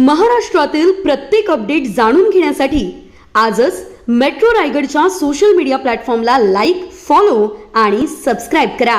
महाराष्ट्रातील प्रत्येक अपडेट जाणून घेण्यासाठी आजच मेट्रो रायगडच्या सोशल मीडिया प्लॅटफॉर्मला लाईक, फॉलो आणि सबस्क्राईब करा।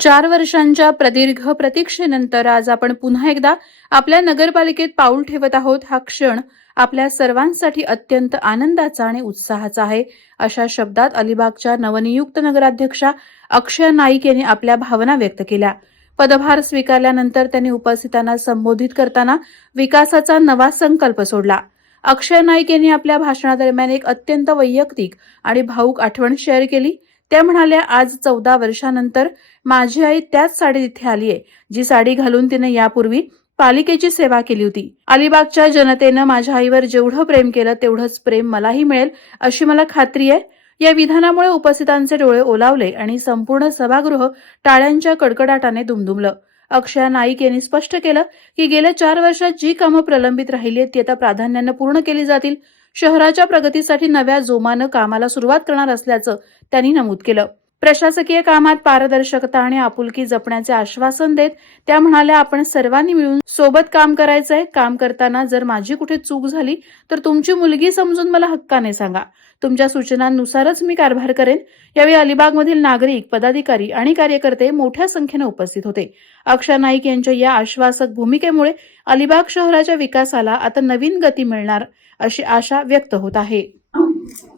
4 वर्षांच्या प्रदीर्घ प्रतीक्षेनंतर आज आपण पुन्हा एकदा आपल्या नगरपालिकेत पाऊल ठेवत आहोत। हा क्षण आपल्या सर्वांसाठी अत्यंत आनंदाचा आणि उत्साहाचा आहे, अशा शब्दात अलिबागच्या नवनियुक्त नगराध्यक्षा अक्षय नाईक यांनी आपल्या भावना व्यक्त केल्या। पदभार स्वीकारल्यानंतर त्यांनी उपस्थितांना संबोधित करताना विकासाचा नवा संकल्प सोडला। अक्षय नाईक यांनी आपल्या भाषणादरम्यान एक अत्यंत वैयक्तिक आणि भावूक आठवण शेअर केली। त्या म्हणाल्या, आज 14 वर्षांनंतर माझी आई त्याच साडीत इथे आली आहे, जी साडी घालून तिने यापूर्वी पालिकेची सेवा केली होती। अलिबागच्या जनतेनं माझ्या आईवर जेवढं प्रेम केलं तेवढंच प्रेम मलाही मिळेल अशी मला खात्री आहे। या विधानामुळे उपस्थितांचे डोळे ओलावले आणि संपूर्ण सभागृह टाळ्यांच्या कडकडाटाने दुमदुमलं। अक्षय नाईक यांनी स्पष्ट केलं की गेल्या 4 वर्षात जी कामं प्रलंबित राहिली आहेत ती आता प्राधान्याने पूर्ण केली जातील। शहराच्या प्रगतीसाठी नव्या जोमानं कामाला सुरुवात करणार असल्याचं त्यांनी नमूद केलं। प्रशासकीय कामात पारदर्शकता आणि आपुलकी जपण्याचे आश्वासन देत त्या म्हणाल्या, आपण सर्वांनी मिळून सोबत काम करायचंय। काम करताना जर माझी कुठे चूक झाली तर तुमची मुलगी समजून मला हक्काने सांगा। तुमच्या सूचनांनुसारच मी कारभार करेन। यावेळी अलिबागमधील नागरिक, पदाधिकारी आणि कार्यकर्ते मोठ्या संख्येने उपस्थित होते। अक्षय नाईक यांच्या या आश्वासक भूमिकेमुळे अलिबाग शहराच्या विकासाला आता नवीन गती मिळणार अशी आशा व्यक्त होत आहे।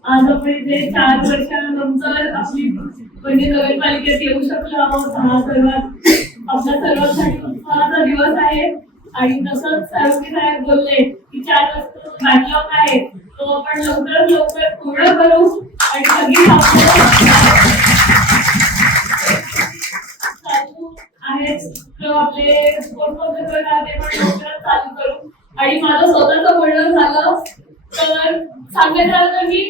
आज आपण इथे 4 वर्षानंतर आपली नगरपालिकेत येऊ शकलो आहोत। हा सर्वात आपल्या सर्वांसाठी उत्साहाचा दिवस आहे आणि तसंच साहेब बोलले की 4 वर्ष बॅकलॉग आहे तो आपण लवकरात लवकर पूर्ण करू आणि सगळी आहेत तर आपले कोणकोणते प्रकार ते पण लवकरच चालू करू। आणि माझं स्वतःचं बोलणं झालं तर सांगायचं झालं की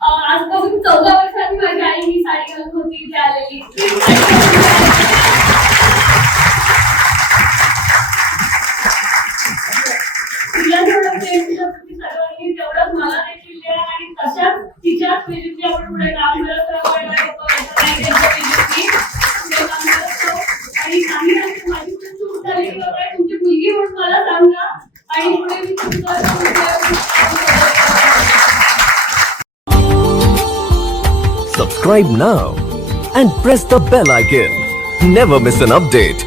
आजपासून 14 वर्षांनी माझी आई ही साडी घालून होती ती आलेली तिला जेवढं प्रेम दिलं सर्वांनी तेवढंच मला देखील द्या आणि तशाच तिच्याच विजिटली आपण पुढे काम करत राहू आणि काही अशी माझी चूक झाली किंवा तुमची मुलगी म्हणून मला सांगा आणि पुढे मी तुमचं Subscribe now and press the bell icon. Never miss an update.